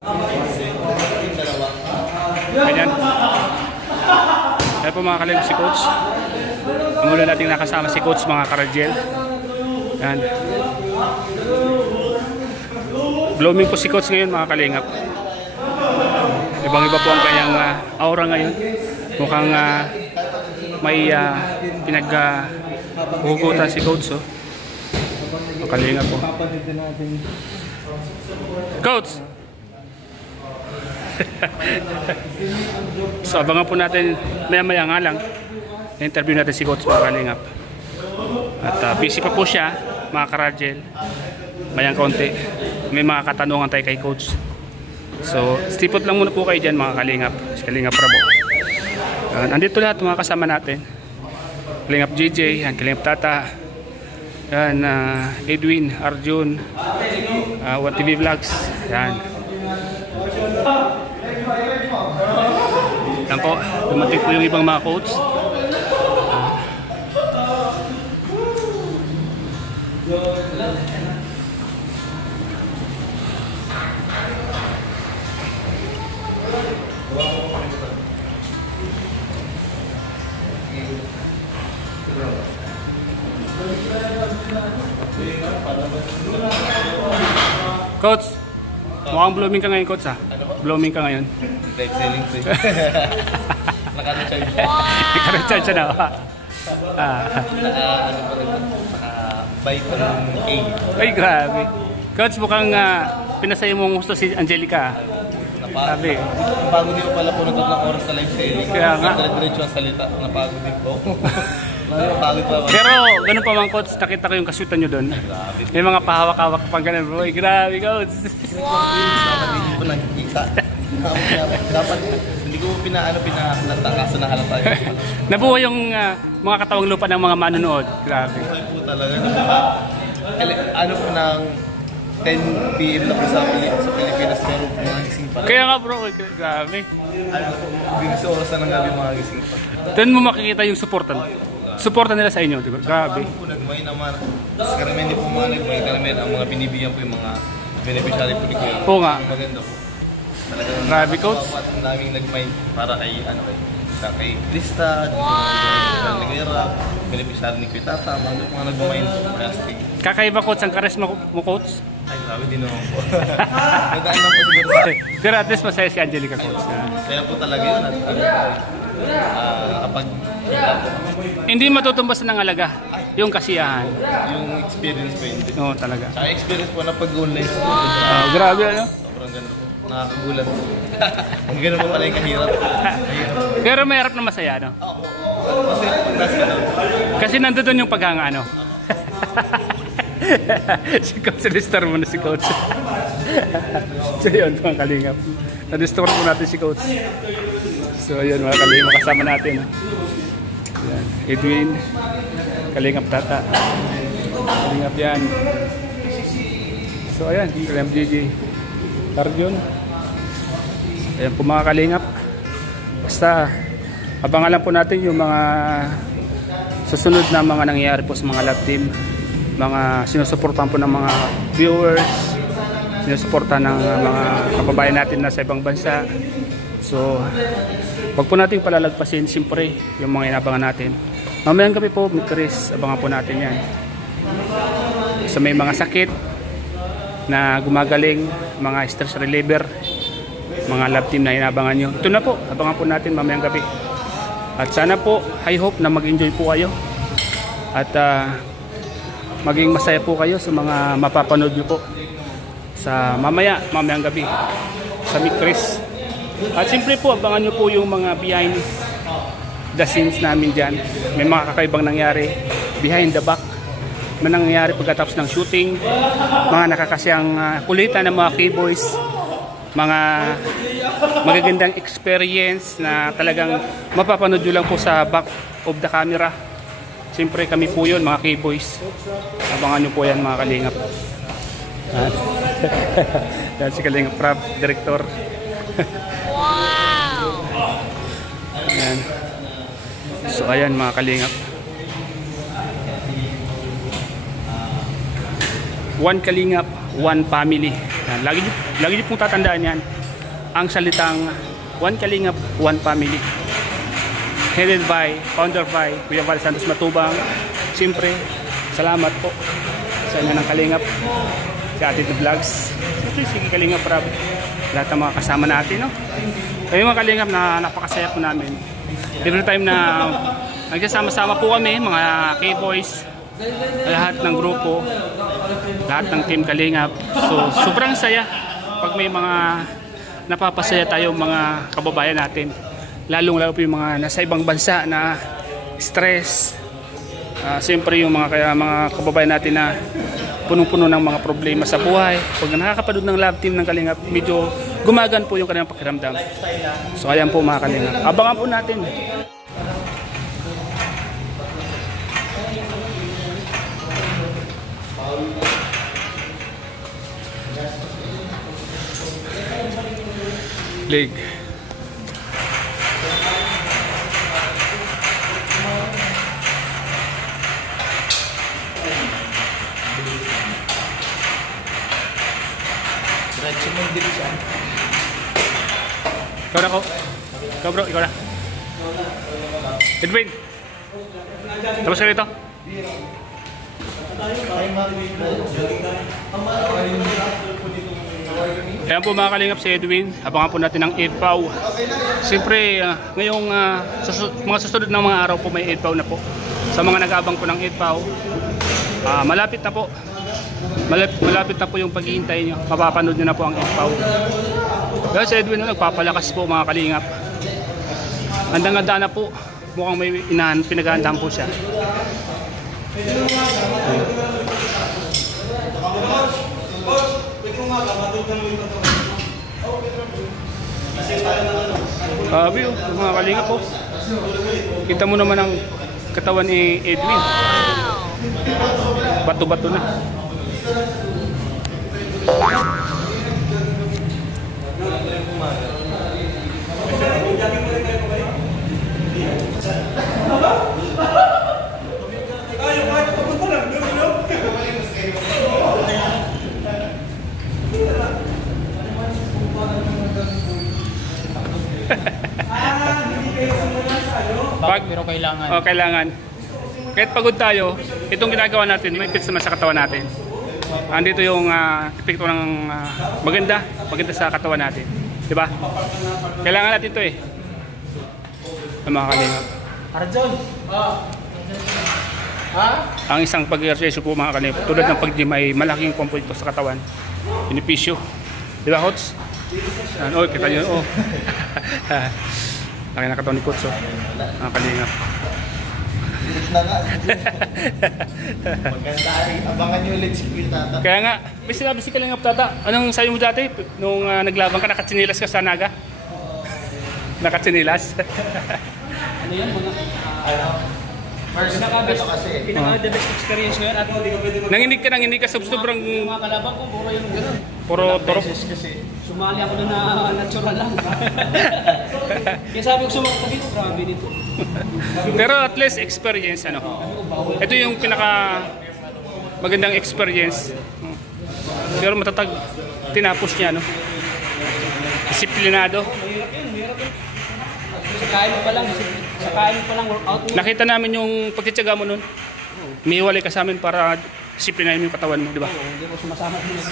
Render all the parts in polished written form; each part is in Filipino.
Ganyan. Kaya po mga kalingap si Coach. Mula natin nakasama si Coach mga Karajel. Yan. Blooming po si Coach ngayon mga kalingap. Ibang iba po ang kanyang aura ngayon. Mukhang may pinaghugutan si Coach. Oh. Mga kalingap po. Coach! So abangan po natin maya-maya nga lang na-interview natin si Coach mga kalingap. At busy pa po siya mga Karajel. Mayang konti. May mga katanungan tayo kay Coach. So stipot lang muna po kayo dyan mga kalingap. Si Kalingap Rabo. Andito lahat mga kasama natin. Kalingap JJ, yan, Kalingap Tata, yan, Edwin, Arjun, One TV Vlogs, yan. Yan po, dumating po yung ibang mga coach. Coach, mukhang blooming ka ngayon, Coach, ha? Blooming ka ngayon. Live selling free. Naka-recharge. Naka-recharge siya na. Buy pa ng A. Ay, grabe. Coach, mukhang pinasaya mo gusto si Angelica. Sabi. Napagod din po pala po ng 3 oras sa live selling. Kaya nga. Diretso ang salita. Napagod din po. Napagod pa. Pero ganun pa mga Coach, nakita ko yung kasutan nyo doon. May mga pahawak-hawak pang ganun. Boy, grabe, Coach. Hindi po nakikita. Dapat hindi ko pinahalata kaso nahalata yun. Nabuhay yung mga katawang lupa ng mga manonood. Grabe. Buhay po talaga. Ano po ng 10 PM na po sa Pilipinas pero mga gising pa. Kaya nga bro, grabe. Ano po, sa oras na ng gabi mga gising pa. Doon mo makikita yung suporta nila sa inyo, diba? Grabe. Ako po nagmay naman. Mas karamihan din po mga nagmay. Karamihan ang mga binibigyan po yung mga beneficiary po ni Kuya. Oo nga. Maganda po. Talagang grabe, Coach. Ang daming nagmay para kay kay Krista, Nagera, beneficiary ni Kuya Tata, mga nagmay casting. Kakaiba, Coach, ang karisma mo, Coach? Ay, grabe din naman po. Nadaan lang po siguro. Pero at least masaya si Angelica, Coach. Kaya po talaga yun. Kapag hindi matutumbas ng alaga yung kasiyahan. yung experience po yun. Oo, talaga. Saka experience po na pag-online po. Grabe, ano? Sobrang ganda po. Nakakagulat. Ang ganda po pala yung kahirap. Pero may harap na masaya, no? Kasi pag nasa kasi nandoon yung paghanga, ano? Si Coach, na-disturb mo na si Coach. So yun, mga kalingap. Na-disturb mo natin si Coach. So yun, mga kalingap, kasama natin. Yan. Edwin, Kalingap Tata. Kalingap yan. So ayan, Kalingap JJ. Arjun. Ayan po mga kalingap. Basta, abangan lang po natin yung mga susunod na mga nangyayari po sa mga love team. Mga sinusuportahan po ng mga viewers, sinusuportahan ng mga kababayan natin na sa ibang bansa. So wag po natin palalagpasin siyempre yung mga inabangan natin. Mamayang gabi po, Chris, abangan po natin yan. So may mga sakit na gumagaling, mga stress reliever, mga love team na inabangan nyo. Ito na po, abangan po natin mamayang gabi. At sana po, I hope na mag-enjoy po kayo. At maging masaya po kayo sa mga mapapanood nyo po sa mamayang gabi sa Chris. At siyempre po, abangan nyo po yung mga behind the scenes namin dyan. May mga kakaibang nangyari behind the back. May nangyari pagkatapos ng shooting, mga nakakasiyang kulitan ng mga K-boys, mga magagandang experience na talagang mapapanood nyo lang po sa back of the camera. Siyempre kami po yun, mga K-boys. Abangan nyo po yan, mga kalingap. Yan si Kalingap Rab, director. Wow! Ayan. So ayan mga kalingap. One kalingap, one family. Lagi lagi niyo pong tatandaan yan, ang salitang One Kalingap, One Family. Headed by, founder by Kuya Val Santos Matubang. Siyempre, salamat po sa inyo ng Kalingap, si Atid Vlogs, siyempre sige Kalingap Rab, lahat ng mga kasama natin, no? Kaya mga Kalingap na napakasaya po namin. Every time na nagsasama-sama po kami, mga K-Boys, lahat ng grupo, lahat ng Team Kalingap. So, sobrang saya pag may mga napapasaya tayo mga kababayan natin. Lalong-lalo po yung mga nasa ibang bansa na stress. Siyempre yung mga kababayan natin na punong-puno ng mga problema sa buhay. Pag nakakapanood ng love team ng Kalingap, medyo gumagan po yung kanilang pakiramdam. So ayan po mga Kalingap. Abangan po natin. Leg. Ikaw na ko. Ikaw bro, ikaw na. Edwin. Tapos ka rito. Ayan po mga Kalingap, si Edwin. Abangan po natin ang 8PAW. Siyempre, ngayong mga susunod ng mga araw po may 8PAW na po. Sa mga nag-aabang po ng 8PAW, malapit na po. Malapit na po yung paghihintay nyo. Mapapanood nyo na po ang 8PAW. Dahil si Edwin nagpapalakas po mga Kalingap. Handang-handa na po. Mukhang may pinaghahandaan po siya. Sabi mga Kalingap po. Kita mo naman ang katawan ni Edwin. Bato-bato na. Pag pero kailangan. Oh, kailangan. Kahit pagod tayo, itong ginagawa natin, may fits naman sa katawan natin. Andito yung epekto ng maganda sa katawan natin. 'Di ba? Kailangan natin 'to eh. Mga Kalingap. Arjon. Ang isang pag-exercise po mga Kalingap, tulad ng pag-gym ay malaking komponente sa katawan. Benepisyo. 'Di ba, Hots? Oh, kita niyo, oh. Laki na katawan ni Coach, oh. Mga Kalingap. Maganda rin. Abangan nyo ulit si Kuya Tata. Kaya nga, may sinabi si Kalingap Tata. Anong sayo mo dati? Nung naglabang ka, nakatsinilas ka sa Naga? Nakatsinilas? Ano yan mga first pinaka-the best experience ko yan at Nanginig ka sa sobrang mga kalabang ko puro yung gano'n. puro torok. Kasi Sumali ako na natural lang. Kaya sabi ko sumakta dito, grabe dito. Pero at least experience ano. Ito yung pinaka magandang experience. Pero matatag tinapos niya no. Disiplinado. Mahirap yun. Sa kain pa lang workout mo. Nakita namin yung pagtitiyaga mo nun. Mihiwalay ka sa amin para disiplinahin mo yung katawan mo, di ba? Oo, hindi ko sumasama dito.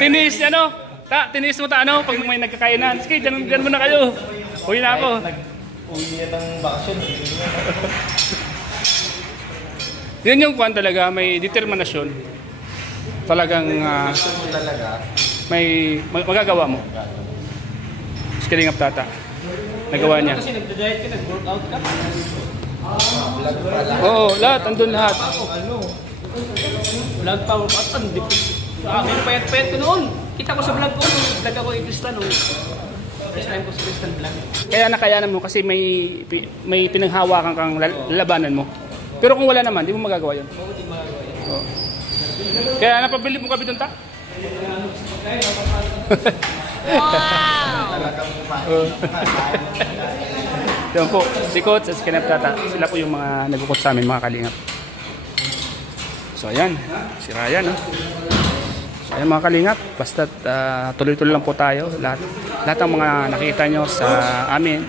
Tinis niya no? Tinis mo ta ano pag may nagkakainan. Sige, dyan muna kayo. Uwi na ako. uwi niya ng bakasyon. Yan yung kwan talaga, may determinasyon. Talagang Talaga. may magagawa mo. Kalingap Tata. Nagawa niya. Kasi nagda-diet ka, nag-workout ka. Vlog pala. Oo, lahat, andun lahat. Vlog pa, workout pa. May payat-payat ko noon. Kita ko sa vlog ko, vlog ako yung Kristan. First time ko sa Kristan vlog. Kaya nakayanan mo kasi may pinanghawakan kang labanan mo. Pero kung wala naman, di mo magagawa yun. Oo. Kaya napabili mo kami doon ta? Talagang Yan po, si Coach at si Kalingap Tata, sila po yung mga nag-coach sa amin, mga kalingap. So ayan, si Ryan. So Ayun mga kalingap, basta tuloy-tuloy lang po tayo. Lahat ng mga nakikita nyo sa amin,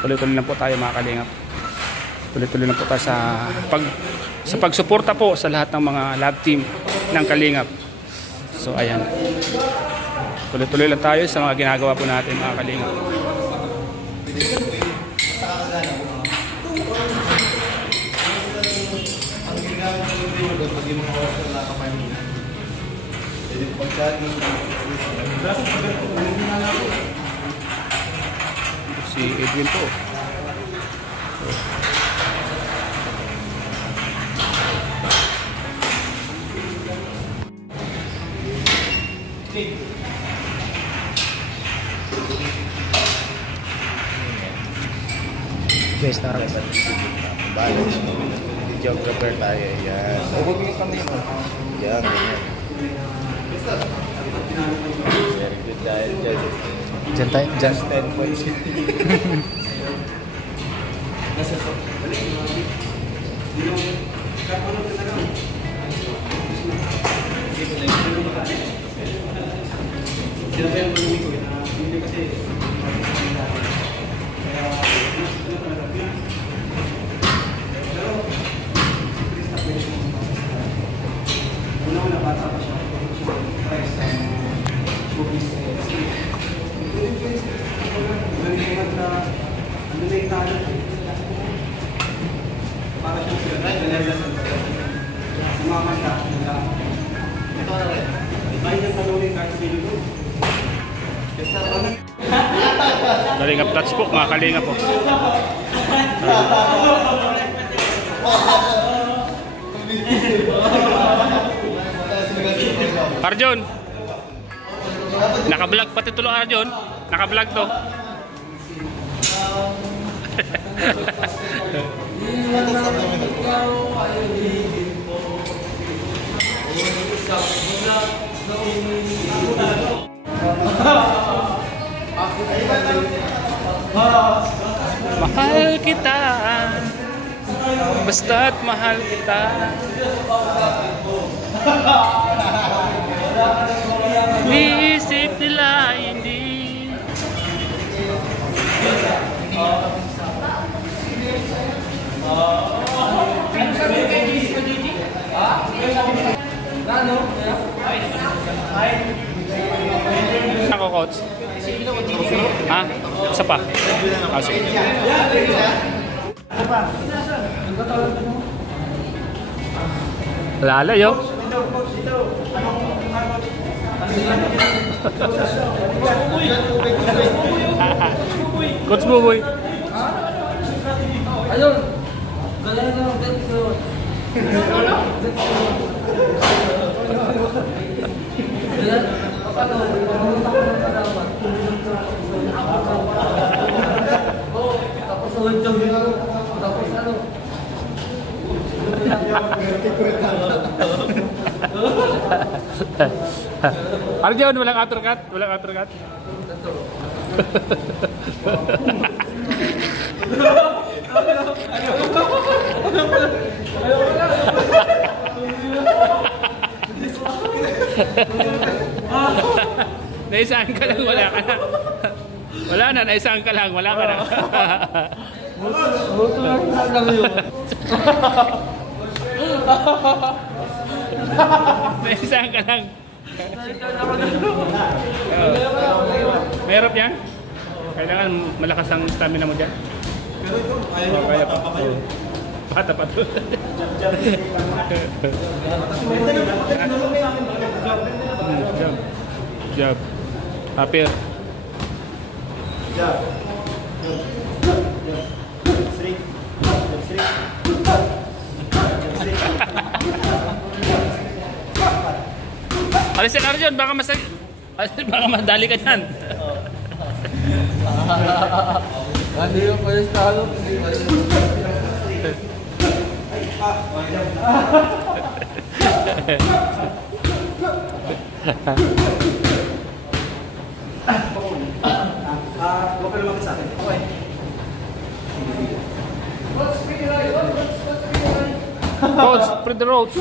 tuloy-tuloy lang po tayo mga kalingap. Tuloy-tuloy lang po tayo sa pagsuporta po sa lahat ng mga love team ng kalingap. So ayan, tuloy-tuloy lang tayo sa mga ginagawa po natin mga kalingap. Si Edwin po. Guys, narakas. Balance. Geographer tayo. Yan. Huwag yung kami mo. Yan. Very good dahil dyan. Dyan tayo? Just 10 points. Kalingap touch po mga kalingap po. Arjon, naka-vlog pati tulo Arjon, naka-vlog to. Mahal kita, basta't mahal kita. Niisip nila hindi. Ako coach. Ha? Isa pa? Ah, sige. Lalayo. Coach Buboy. Ayun. Galing na ng dito. Ayan. Paano? Tapos ulit yung dito. Tapos ano? Arjon, walang uppercut? Walang uppercut? Naisahan ka lang, wala ka na. Wala na, naisahan ka lang, wala ka na. Buto lang yun. Naisahan ka lang. Mayroon yan? Kailangan malakas ang stamina mo dyan. Kaya pa. Pata pa to. Jab. Apir. Jab. Alisin Arjon, baka madali ka dyan. Hindi yung pwede sa halo. Huwag ka lumapit sa akin. Okay. Coach, spread the ropes.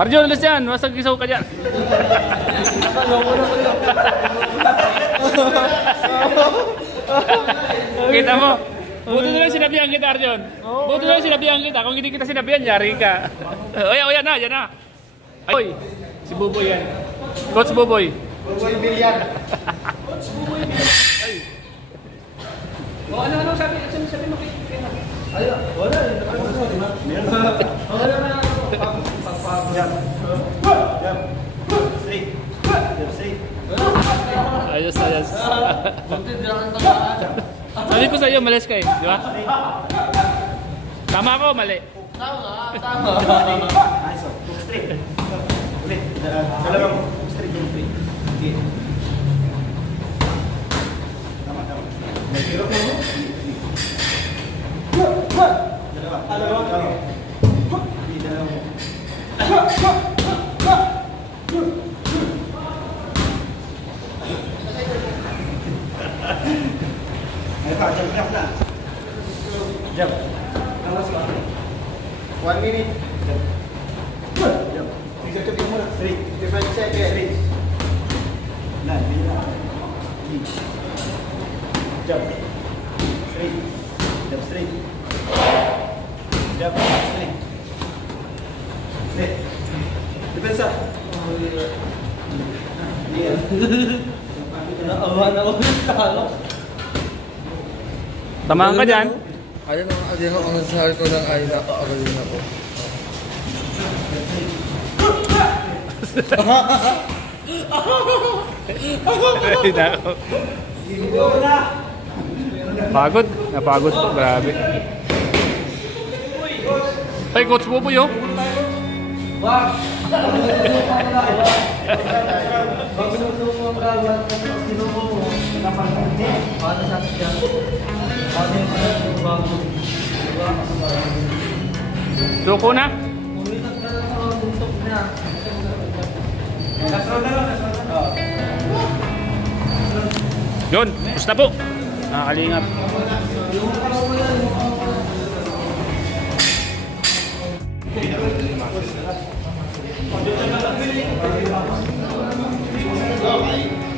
Arjun, alas yan. Masag isaw ka dyan. Kita mo? Buti na lang sinabihan kita, Arjun. Buti na lang sinabihan kita. Kung hindi kita sinabihan, yari ka. Oya na, yan na. Ay, si Buboy yan. Coach Buboy. Buboy Bilyan. O ano sabi mo kay Ayun, wala. Wala na. Straight. Straight. Ayos. Buti di lang tamaan. Sabi ko sa iyo, malis ka eh. Di ba? Tama ako, mali. Tama. Nice. Straight. Ulit. Dalawang straight yung straight. Okay. Tama. May hirap mo. Dalawa. Jump na. Jump. 1 minute. Jump. 3 seconds. Jump. Straight. Jump straight. Jump straight. Straight. Depensa. Naawa na ako ng talo. Tamaan ka dyan. Ayun ang nasasabi ko lang ay nakakagaling ako. Pagod. Napagod po. Grabe. Ay, Coach Buboy oh. Wag! Pag sinusuko ang kalaban, sinuko mo, paano sa siya? Paano yung bago? Suko na. Umitak ka lang sa buntok niya. Yun. Pusta po. Nakakalingap.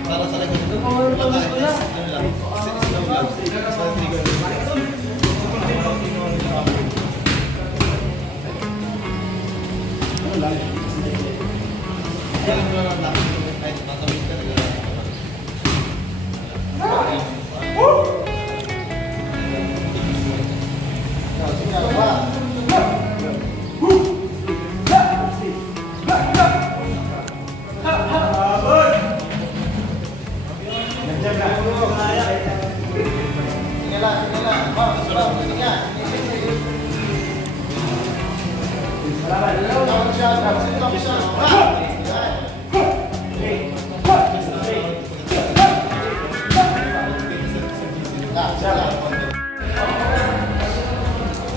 Para sa likod.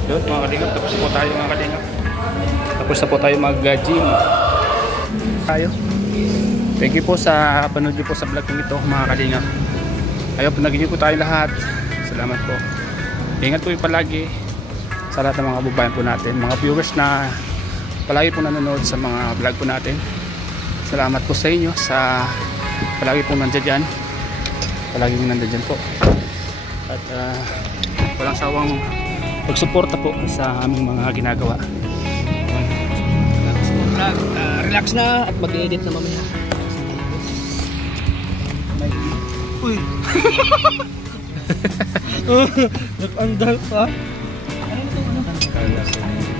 Yun mga kalingap, tapos na po tayo mga kalingap. Tapos na po tayo mag-gym tayo. Thank you po sa panood niyo po sa vlog nito mga kalingap. Ayaw po naging po tayo lahat. Salamat po. Ingat po yung palagi sa lahat ng mga kababayan po natin, mga viewers na palagi po nanonood sa mga vlog po natin. Salamat po sa inyo sa palagi pong nandiyan dyan. Palagi pong nandiyan dyan po. At walang sawang pagsuporta po sa aming mga ginagawa. Relax na at mag-edit na mamaya. Uy! Nag-andal pa? Ano ito?